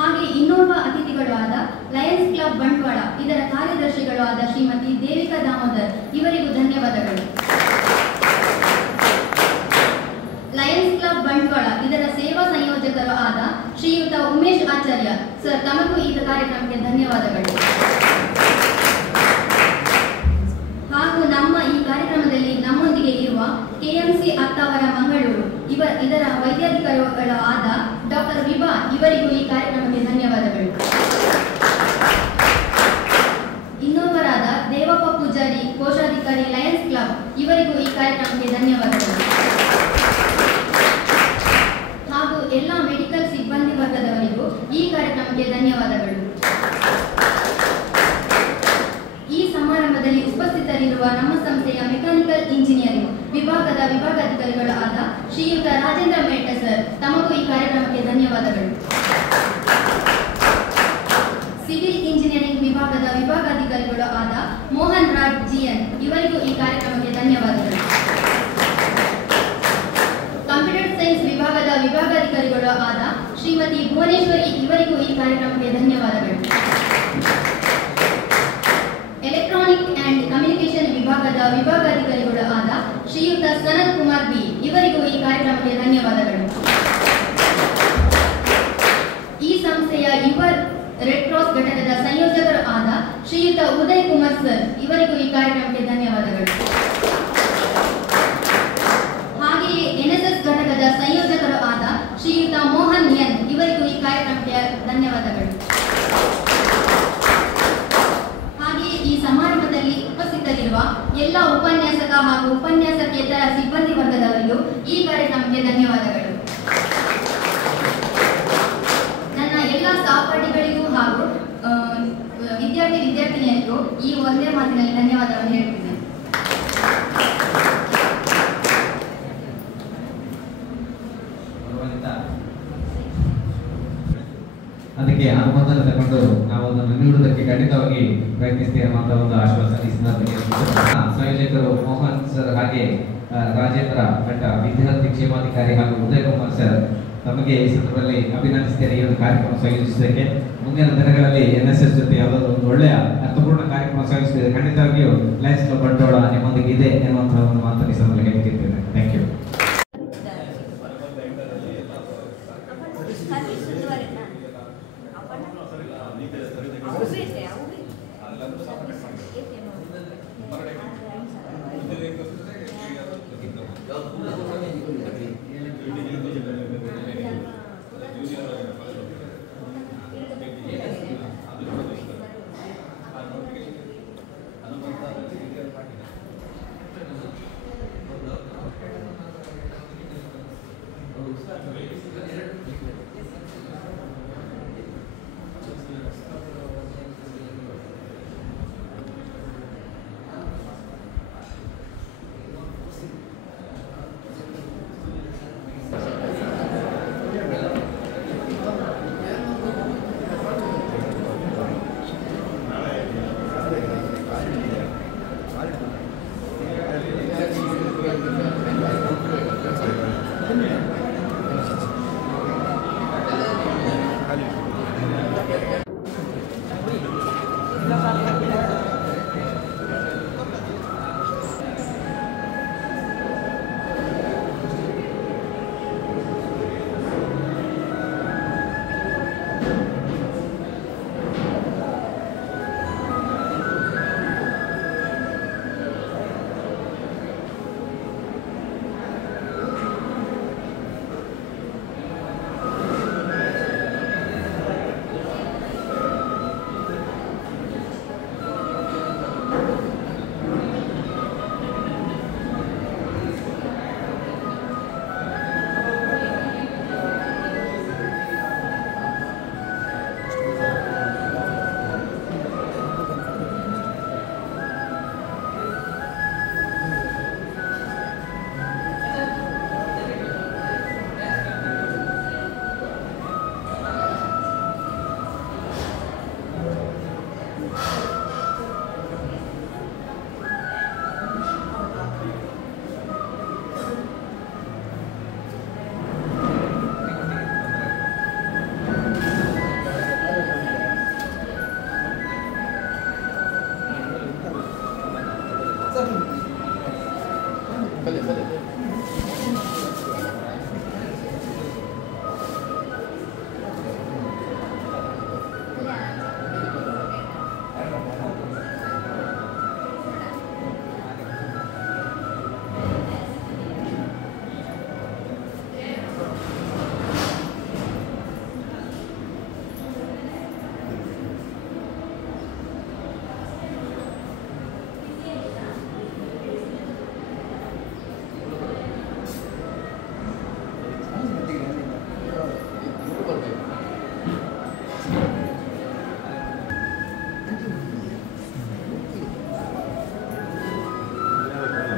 ಹಾಗೆ ಇನ್ನೋರ್ವ ಅತಿಥಿಗಳು ಆದ ಲಯನ್ಸ್ ಕ್ಲಬ್ ಬಂಟ್ವಾಳ ಇದರ ಕಾರ್ಯದರ್ಶಿಗಳು ಆದ ಶ್ರೀಮತಿ ದೇವಿಕಾ ದಾಮೋದರ್ ಇವರಿಗೂ ಧನ್ಯವಾದಗಳು. ಲಯನ್ಸ್ ಕ್ಲಬ್ ಬಂಟ್ವಾಳ ಇದರ ಸೇವಾ ಸಂಯೋಜಕರು ಆದ ಶ್ರೀಯುತ ಉಮೇಶ್ ಆಚಾರ್ಯ ಸರ್ ತಮಗೂ ಈ ಕಾರ್ಯಕ್ರಮಕ್ಕೆ ಧನ್ಯವಾದಗಳು. ಹಾಗೂ ನಮ್ಮ ಈ ಕಾರ್ಯಕ್ರಮದಲ್ಲಿ ನಮ್ಮೊಂದಿಗೆ ಇರುವ KMC ಅತ್ತಾವರ ಮಂಗಳೂರು ಇದರ ವೈದ್ಯಾಧಿಕಾರಿಗಳು ಆದ ಡಾಕ್ಟರ್ ವಿಭಾ ಇವರಿಗೂ ಈ ಕಾರ್ಯಕ್ರಮಕ್ಕೆ ಧನ್ಯವಾದಗಳು. ಇನ್ನೊಬ್ಬರಾದ ದೇವಪ್ಪ ಪೂಜಾರಿ ಕೋಶಾಧಿಕಾರಿ ಲಯನ್ಸ್ ಕ್ಲಬ್ ಇವರಿಗೂ ಈ ಕಾರ್ಯಕ್ರಮಕ್ಕೆ ಧನ್ಯವಾದಗಳು. ಹಾಗೂ ಎಲ್ಲ ಮೆಡಿಕಲ್ ಸಿಬ್ಬಂದಿ ವರ್ಗದವರಿಗೂ ಈ ಕಾರ್ಯಕ್ರಮಕ್ಕೆ ಧನ್ಯವಾದಗಳು. ಈ ಸಮಾರಂಭದಲ್ಲಿ ಉಪಸ್ಥಿತರಿರುವ ನಮ್ಮ ಸಂಸ್ಥೆಯ ಮೆಕ್ಯಾನಿಕಲ್ ಇಂಜಿನಿಯರಿಂಗ್ ವಿಭಾಗದ ವಿಭಾಗಾಧಿಕಾರಿಗಳು ಆದ ಶ್ರೀಯುತ ರಾಜೇಂದ್ರ ಮೇಟ ಸರ್ ತಮಗೂ ಈ ಕಾರ್ಯಕ್ರಮಕ್ಕೆ ಧನ್ಯವಾದಗಳು. ಸಿವಿಲ್ ಇಂಜಿನಿಯರಿಂಗ್ ವಿಭಾಗದ ವಿಭಾಗಾಧಿಕಾರಿಗಳು ಆದ ಮೋಹನ್ ರಾಜ್ GN ಇವರಿಗೂ ಈ ಕಾರ್ಯಕ್ರಮಕ್ಕೆ ಧನ್ಯವಾದಗಳು. ಕಂಪ್ಯೂಟರ್ ಸೈನ್ಸ್ ವಿಭಾಗದ ವಿಭಾಗಾಧಿಕಾರಿಗಳು ಆದ ಶ್ರೀಮತಿ ಭುವನೇಶ್ವರಿ ಇವರಿಗೂ ಈ ಕಾರ್ಯಕ್ರಮಕ್ಕೆ ಧನ್ಯವಾದಗಳು. ಎಲೆಕ್ಟ್ರಾನಿಕ್ ಅಂಡ್ ಕಮ್ಯುನಿಕೇಶನ್ ವಿಭಾಗದ ವಿಭಾಗಾಧಿಕಾರಿಗಳು ಆದ ಶ್ರೀಯುತ ಸನತ್ ಕುಮಾರ್ B ಇವರಿಗೂ ಈ ಕಾರ್ಯಕ್ರಮಕ್ಕೆ ಧನ್ಯವಾದಗಳು. ಈ ಸಂಸ್ಥೆಯ ಯುವ ರೆಡ್ ಕ್ರಾಸ್ ಘಟಕದ ಸಂಯೋಜಕರು ಆದ ಶ್ರೀಯುತ ಉದಯ್ ಕುಮಾರ್ ಸರ್ ಇವರಿಗೂ ಈ ಕಾರ್ಯಕ್ರಮಕ್ಕೆ ಧನ್ಯವಾದಗಳು. ಹಾಗೆಯೇ NSS ಘಟಕದ ಸಂಯೋಜಕರು ಆದ ಶ್ರೀಯುತ ಮೋಹನ್ N ಇವರಿಗೂ ಈ ಕಾರ್ಯಕ್ರಮಕ್ಕೆ ಧನ್ಯವಾದಗಳು. ಹಾಗೆಯೇ ಈ ಸಮಾರಂಭದಲ್ಲಿ ಉಪಸ್ಥಿತರಿರುವ ಎಲ್ಲ ಉಪನ್ಯಾಸಕ ಹಾಗೂ ಉಪನ್ಯಾಸಕೇತರ ಸಿಬ್ಬಂದಿ ವರ್ಗದವರಿಗೂ ಈ ಕಾರ್ಯಕ್ರಮಕ್ಕೆ ಧನ್ಯವಾದಗಳು. ನನ್ನ ಎಲ್ಲ ಸಹಪಾಠಿಗಳಿಗೂ ಹಾಗೂ ಧನ್ಯವಾದವನ್ನು ಹೇಳ್ತಿದ್ದೇನೆ. ಅದಕ್ಕೆ ಅನುಮೋದನೆ ತಗೊಂಡು ನಾವು ಅದನ್ನು ನೀಡುವುದಕ್ಕೆ ಖಂಡಿತವಾಗಿ ಪ್ರಯತ್ನಿಸ್ತೇವೆ ಅನ್ನೋ ಒಂದು ಆಶ್ವಾಸನೆ ಈ ಸಂದರ್ಭದಲ್ಲಿ ಸಂಯೋಜಕರು ಮೋಹನ್ ಸರ್ ಹಾಗೆ ರಾಜೇಂದ್ರ ಭಟ್ಟ ವಿದ್ಯಾರ್ಥಿ ಕ್ಷೇಮಾಧಿಕಾರಿ ಹಾಗೂ ಉದಯ್ ಕುಮಾರ್ ಸರ್ ತಮಗೆ ಈ ಸಂದರ್ಭದಲ್ಲಿ ಅಭಿನಂದಿಸ್ತೇನೆ ಈ ಒಂದು ಕಾರ್ಯಕ್ರಮ ಸಂಯೋಜಿಸಿದ್ದಕ್ಕೆ. ಮುಂದಿನ ದಿನಗಳಲ್ಲಿ NSS ಜೊತೆ ಯಾವುದಾದ್ರು ಒಂದು ಒಳ್ಳೆಯ ಅರ್ಥಪೂರ್ಣ ಕಾರ್ಯಕ್ರಮ ಸಂಯೋಜಿಸಿದರೆ ಖಂಡಿತವಾಗಿಯೂ ಲಯನ್ಸ್ ಕ್ಲಬ್ ಬಂಟ್ವಾಳ ನಿಮ್ಮೊಂದಿಗೆ ಇದೆ ಎನ್ನುವಂತಹ ಒಂದು ಮಾತನ್ನು ಈ ಸಂದರ್ಭದಲ್ಲಿ ಹೇಳ್ತಿದ್ದೇನೆ. Thank you.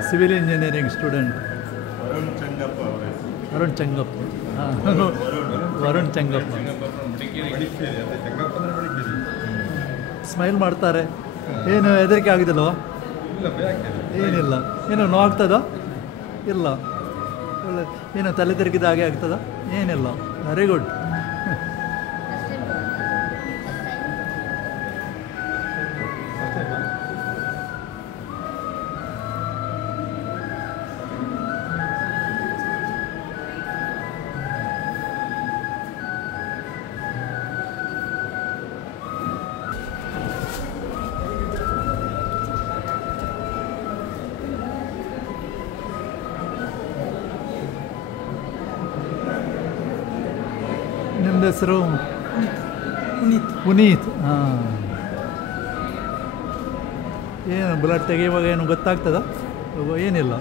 Civil engineering student Varun Chengappa. Varun Chengappa smile ಮಾಡ್ತಾರೆ. ಏನು ಹೆದರಿಕೆ ಆಗಿದಲ್ವ? ಏನಿಲ್ಲ. ಏನು ನೋವಾಗ್ತದ? ಇಲ್ಲ. ಏನು ತಲೆ ತಿರುಗಿದ ಹಾಗೆ ಆಗ್ತದ? ಏನಿಲ್ಲ. Very good. ನಿಮ್ಮದು ಹೆಸರು? ಪುನೀತ್. ಹಾಂ. ಏನು ಬ್ಲಡ್ ತೆಗೆಯುವಾಗ ಏನು ಗೊತ್ತಾಗ್ತದ? ಏನಿಲ್ಲ.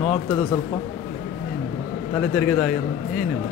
ನೋವಾಗ್ತದ ಸ್ವಲ್ಪ? ಏನಿಲ್ಲ. ತಲೆ ತಿರುಗಿದಾಗೆಲ್ಲ ಏನಿಲ್ಲ.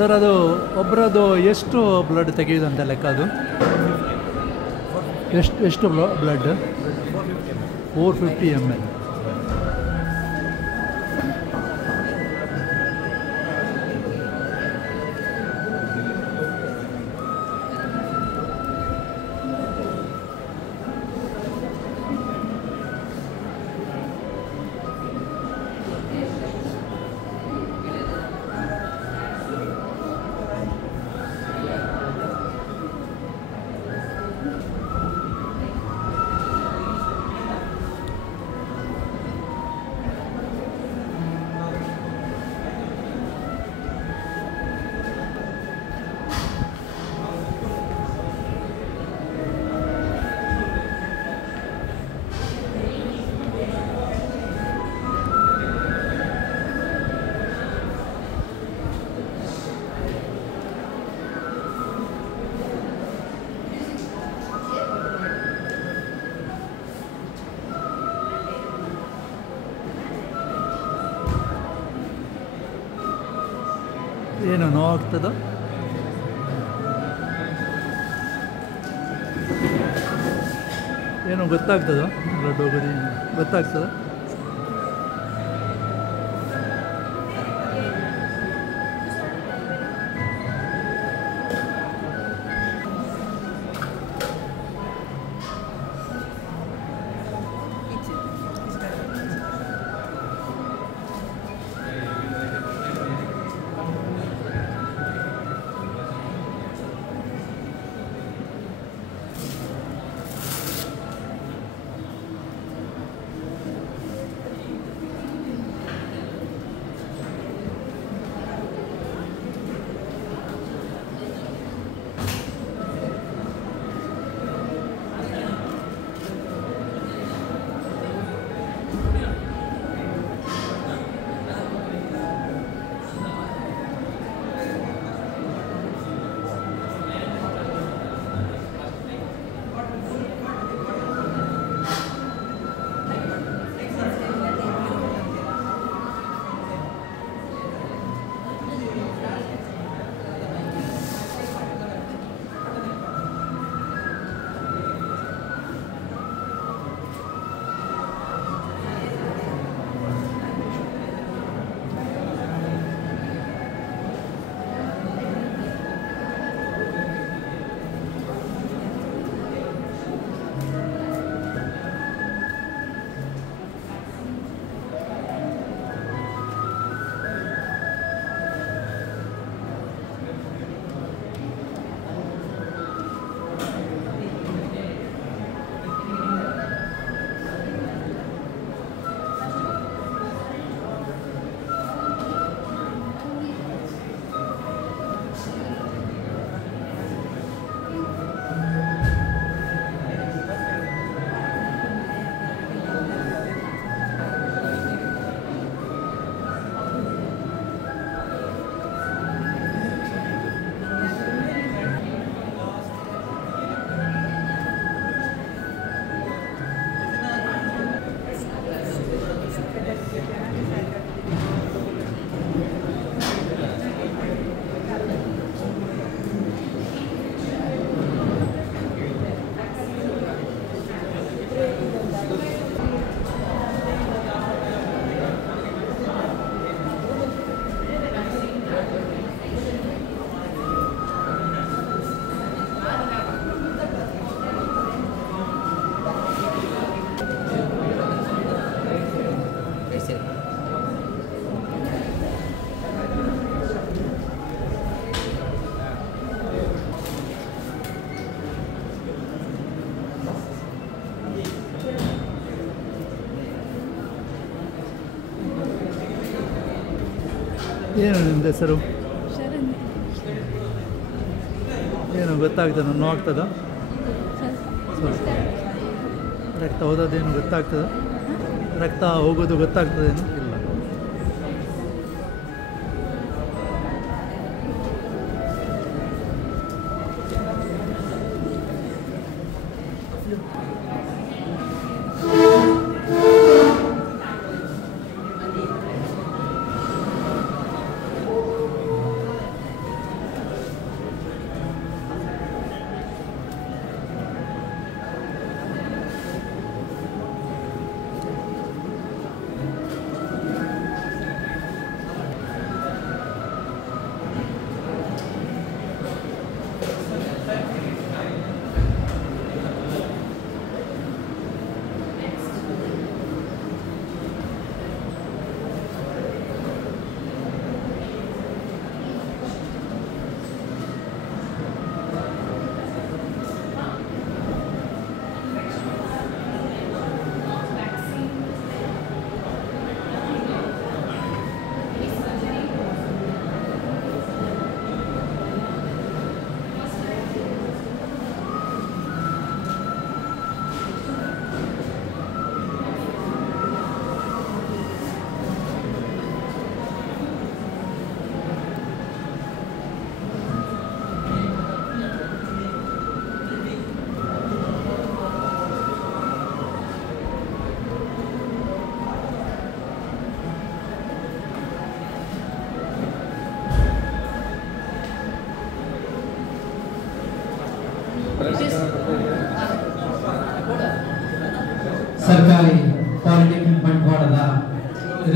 ಸರ್ ಅದು ಒಬ್ಬರದು ಎಷ್ಟು ಬ್ಲಡ್ ತೆಗೆಯುವುದಂತ ಲೆಕ್ಕ ಅದು? ಎಷ್ಟು ಬ್ಲಡ್? 450 ml. ಏನು ನೋವಾಗ್ತದೋ? ಏನೋ ಗೊತ್ತಾಗ್ತದೋ? ಬ್ಲಡ್ ಹೋಗೋದು ಗೊತ್ತಾಗ್ತದ? ಏನು ನಿಮ್ಮದು ಹೆಸರು? ಏನು ಗೊತ್ತಾಗ್ತದೆ? ನೋವಾಗ್ತದ? ರಕ್ತ ಹೋಗೋದೇನು ಗೊತ್ತಾಗ್ತದೆ? ರಕ್ತ ಹೋಗೋದು ಗೊತ್ತಾಗ್ತದೇನು? ಇಲ್ಲ.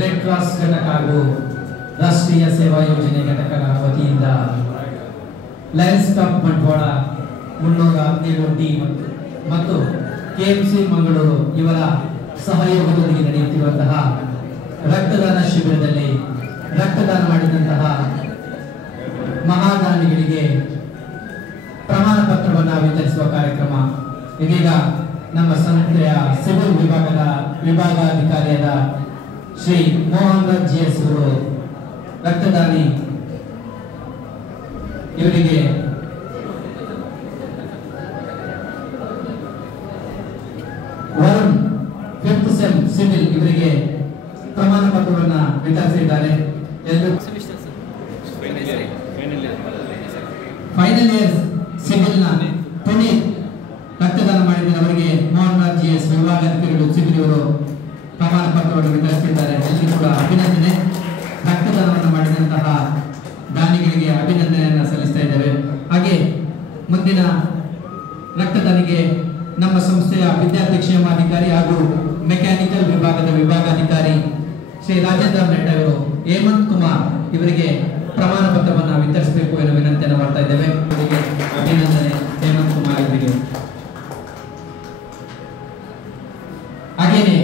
ರೆಡ್ ಕ್ರಾಸ್ ಘಟಕ ಹಾಗೂ ರಾಷ್ಟ್ರೀಯ ಸೇವಾ ಯೋಜನೆ ಘಟಕದ ವತಿಯಿಂದ ಲಯನ್ಸ್ ಕ್ಲಬ್ ಬಂಟ್ವಾಳ 317 ಡಿ ಮತ್ತು ಕೆಎಂಸಿ ಮಂಗಳೂರು ಇವರ ಸಹಯೋಗದೊಂದಿಗೆ ನಡೆಯುತ್ತಿರುವಂತಹ ರಕ್ತದಾನ ಶಿಬಿರದಲ್ಲಿ ರಕ್ತದಾನ ಮಾಡಿದಂತಹ ಮಹಾದಾನಿಗಳಿಗೆ ಪ್ರಮಾಣ ಪತ್ರವನ್ನು ವಿತರಿಸುವ ಕಾರ್ಯಕ್ರಮ ಇದೀಗ ನಮ್ಮ ಸಂಸ್ಥೆಯ ಸಿವಿಲ್ ವಿಭಾಗದ ವಿಭಾಗಾಧಿಕಾರಿಯಾದ ಶ್ರೀ ಮೋಹನ್ ರಾಜ್ ಜಿಎಸ್ ಅವರು ರಕ್ತದಾನಿ ಇವರಿಗೆ ವರುಣ್ 5th ಸೆಮ್ ಸಿವಿಲ್ ಇವರಿಗೆ ಪ್ರಮಾಣ ಪತ್ರವನ್ನು ವಿತರಿಸಿದ್ದಾರೆ. ಎಲ್ಲರೂ ಫೈನಲ್ ಇಯರ್ ಸಿವಿಲ್ ನ ಪುನೀತ್ ರಕ್ತದಾನ ಮಾಡಿದ್ದಾರೆ. ಅವರಿಗೆ ಮೋಹನ್ ರಾಜ್ ಜಿಎಸ್ ವಿಭಾಗಾಧಿಕಾರಿಗಳು ಸಿವಿಲ್ ಇವರು ಪ್ರಮಾಣ ಪತ್ರವನ್ನು ವಿತರಿಸಿದ್ದಾರೆ. ಎಲ್ಲರೂ ಕೂಡ ಅಭಿನಂದನೆ. ರಕ್ತದಾನವನ್ನು ಮಾಡಿದಂತಹ ದಾನಿಗಳಿಗೆ ಅಭಿನಂದನೆಯನ್ನು ಸಲ್ಲಿಸ್ತಾ ಇದ್ದೇವೆ. ಹಾಗೆ ಮುಂದಿನ ರಕ್ತದಾನಿಗೆ ನಮ್ಮ ಸಂಸ್ಥೆಯ ವಿದ್ಯಾರ್ಥಿ ಕ್ಷೇಮಾಧಿಕಾರಿ ಹಾಗೂ ಮೆಕ್ಯಾನಿಕಲ್ ವಿಭಾಗದ ವಿಭಾಗಾಧಿಕಾರಿ ಶ್ರೀ ರಾಜೇಂದ್ರ ಮೆಟ್ಟ ಅವರು ಹೇಮಂತ್ ಕುಮಾರ್ ಇವರಿಗೆ ಪ್ರಮಾಣ ಪತ್ರವನ್ನು ವಿತರಿಸಬೇಕು ಎನ್ನುವ ವಿನಂತಿಯನ್ನು ಮಾಡ್ತಾ ಇದ್ದೇವೆ. ಅವರಿಗೆ ಅಭಿನಂದನೆ ಹೇಮಂತ್ ಕುಮಾರ್ ಅವರಿಗೆ. ಹಾಗೇನೆ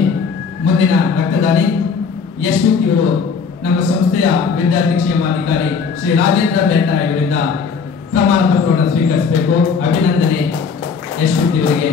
ಮುಂದಿನ ರಕ್ತದಾನಿ ಯಶ್ವಿಕ್ ಇವರು ನಮ್ಮ ಸಂಸ್ಥೆಯ ವಿದ್ಯಾರ್ಥಿ ಕ್ಷೇಮಾಧಿಕಾರಿ ಶ್ರೀ ರಾಜೇಂದ್ರ ಮೆಟ್ಟ ಇವರಿಂದ ಪ್ರಮಾಣ ಪತ್ರವನ್ನು ಸ್ವೀಕರಿಸಬೇಕು. ಅಭಿನಂದನೆ ಯಶ್ವಿಕ್ ಇವರಿಗೆ.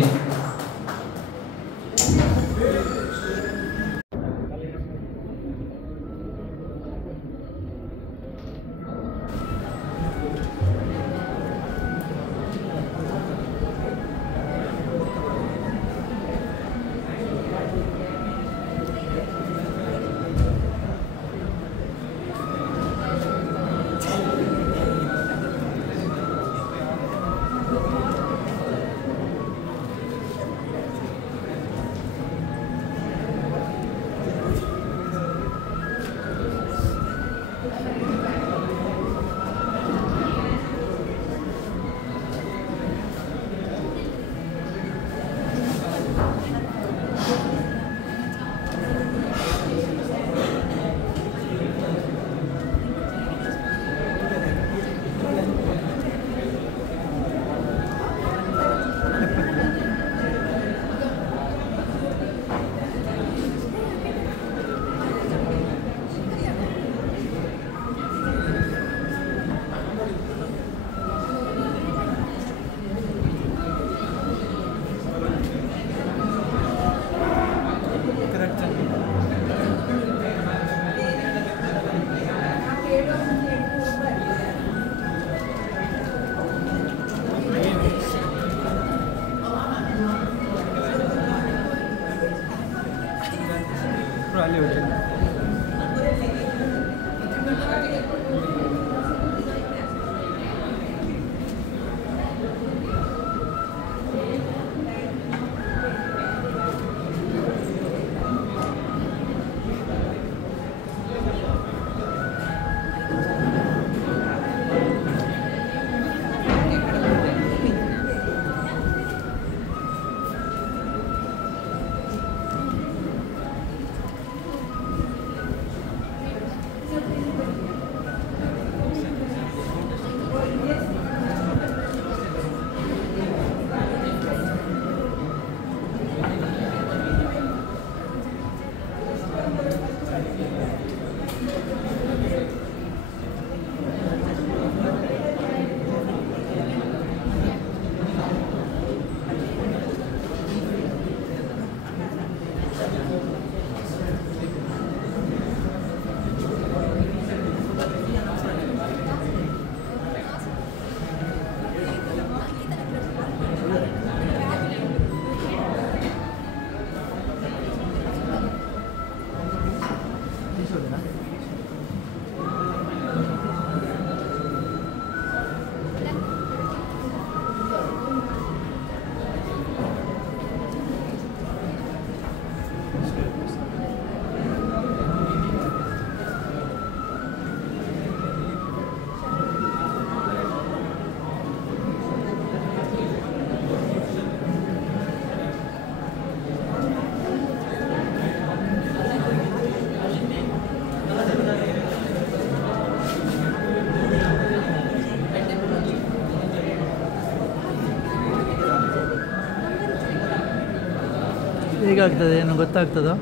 ಹೇಗಾಗ್ತದೆ ಏನು ಗೊತ್ತಾಗ್ತದೋ?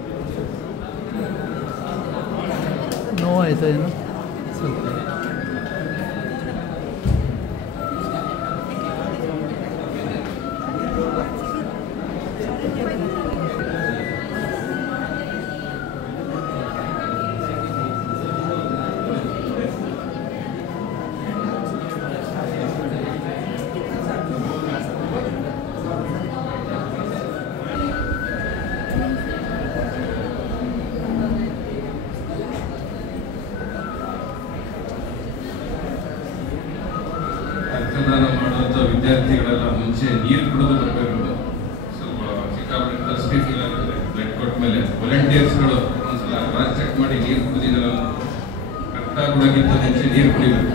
ನೋವಾಯಿತಾ ಏನು ಸ್ವಲ್ಪ? ರಕ್ತದಾನ ಮಾಡುವಂಥ ವಿದ್ಯಾರ್ಥಿಗಳೆಲ್ಲ ಮುಂಚೆ ನೀರು ಕುಡಿದು ಬರಬೇಕು. ಸ್ವಲ್ಪ ಸಿಕ್ಕಾಪಟ್ಟೆ ತರಿಸ್ಟಿ ಫೀಲ್ ಆಗುತ್ತೆ ಬ್ಲಡ್ ಕೊಟ್ಟ ಮೇಲೆ. ವಾಲಂಟಿಯರ್ಸ್ಗಳು ಒಂದ್ಸಲ ಕ್ರಾಸ್ ಚೆಕ್ ಮಾಡಿ ನೀರು ಕುಡಿದಿಲ್ಲ ಕರೆಕ್ಟಾಗಿ ಕೊಡೋಕ್ಕಿಂತ ಮುಂಚೆ ನೀರು ಕುಡಿಬೇಕು.